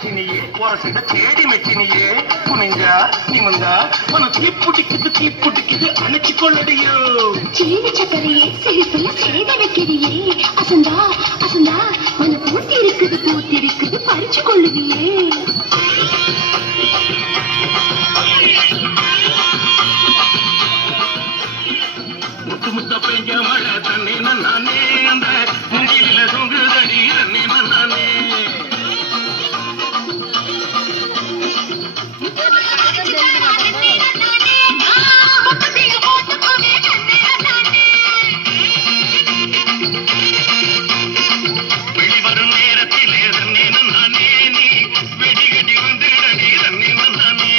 వచ్చినియే వరసగా చేడి మెచ్చినియే కునింజా నిముందా మన தீப்புடிக்குது அணைச்சிக்கொள்ளடியோ சீனி சக்கரையே சிரிப்புல சேத வைக்கிறியே அசந்தா அசந்தா மன பூத்திருக்குது பறிச்சு கொள்ளுவியே முத்து முத்த பெஞ்ச மழை தண்ணி நானே அந்த முங்கில தொங்குதடி தண்ணி நானே வெளிவரும் நேரத்திலே தண்ணி நானே நீ வெடிகடி வந்துடடி தண்ணி நானே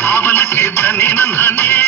காவலுக்கு தண்ணி நானே